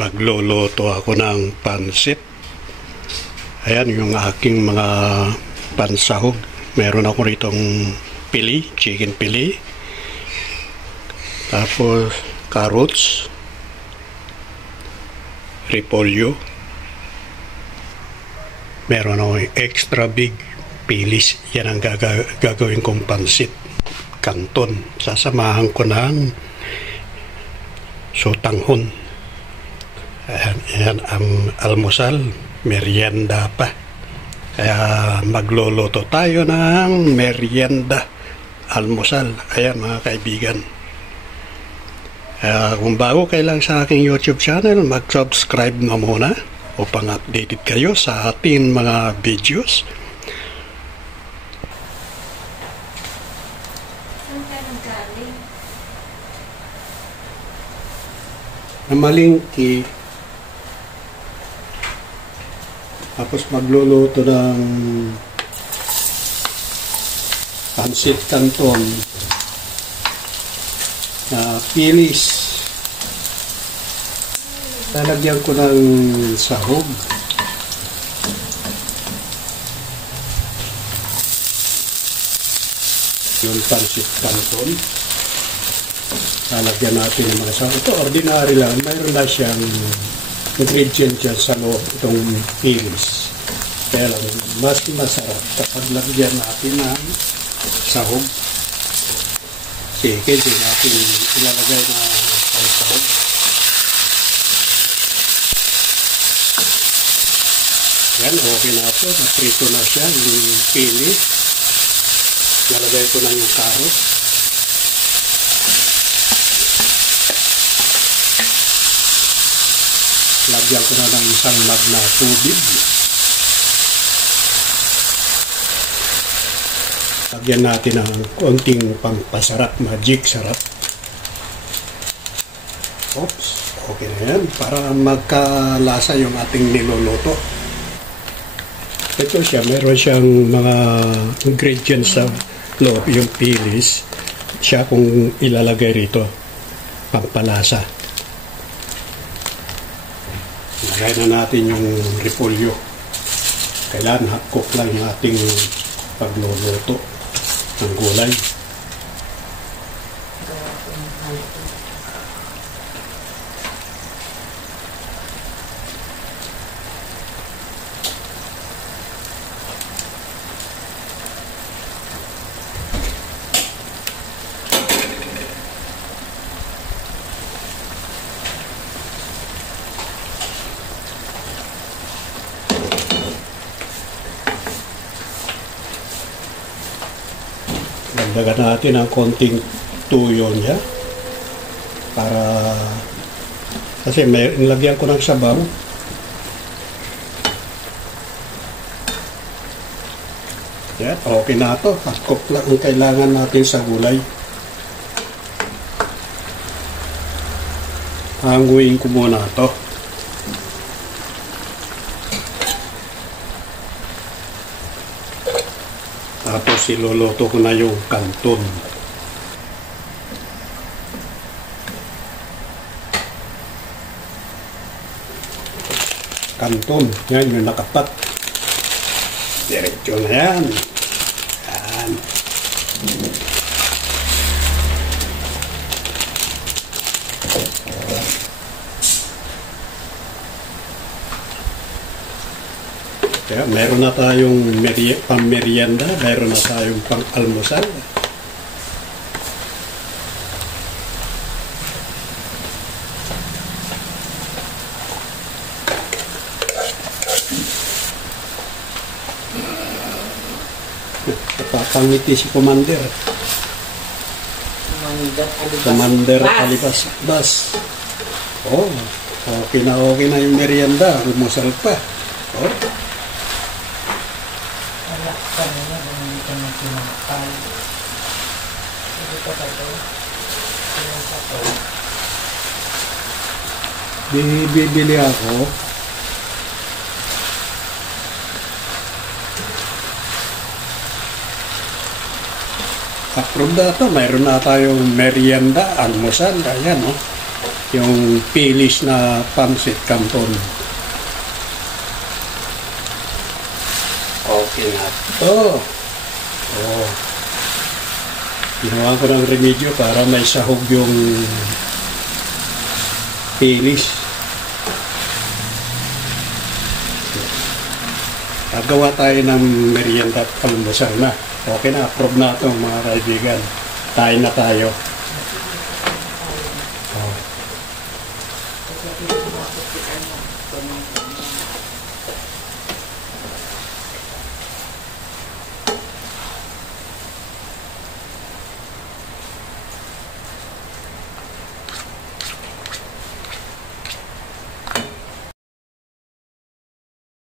Magluluto ako ng pansit. Ayan yung aking mga pansahog. Meron ako ritong pili, chicken pili. Tapos carrots, repolyo. Meron ako extra big pilis. Yan ang gagawin kong pansit canton. Sasamahan ko ng sotanghon. Ayan ang almusal, merienda pa. Kaya magluluto tayo ng merienda, almusal. Ayan mga kaibigan. Kung bago kayo lang sa aking YouTube channel, mag-subscribe na muna upang updated kayo sa ating mga videos. Namalingki. Tapos magluluto ng pansit canton na pilis. Lalagyan ko ng sahog. Yung pansit canton. Lalagyan natin ng mga sahog. Ito ordinary lang. Mayroon na siyang ingredient dyan sa loob itong pilis. Kaya lang, mas masarap kapag lagyan natin ng sahog. Sige, din natin ilalagay na ang sahog. Yan, okay na ito. Naprito na siya, yung pilis. Lalagay ko na yung carrot. Lagyan ko na ng isang mug na tubig. Lagyan natin ng konting pampasarap, magic sarap. Oops, okay na yan. Para magkalasa yung ating niluluto. Ito siya, meron siyang mga ingredients sa loob, yung pilis. Siya kung ilalagay rito, pampalasa. Lagay na natin yung repolyo. Kailangan hot cook lang yung ating pagluluto ng gulay. Dagdagan natin ang konting tuyo niya para kasi nilagyan ko ng sabaw. Yan, okay na ito. Hot cook lang ang kailangan natin sa gulay. Hanguin ko muna ito. Tapos iluluto ko na yung canton. Canton, yan yung nakapat. Diretso na yan. Yan. Kaya meron na tayong pang-merienda, meron na tayong pang-almusal. Napapangiti si Commander. Commander Alibas. Bas. Oh, okay na yung merienda. Almusal pa. Oh. Bibili ako approve na ito. Mayroon na tayong merienda, almusal. Ayan, oh. yung pilis na pancit canton. Okay na ito. Oh. Ginawa ko ng remedyo para may sahog yung pilis. Gawa tayo ng merienda at almusal na. Okay na, approve na ito mga kaibigan. Tayo na tayo.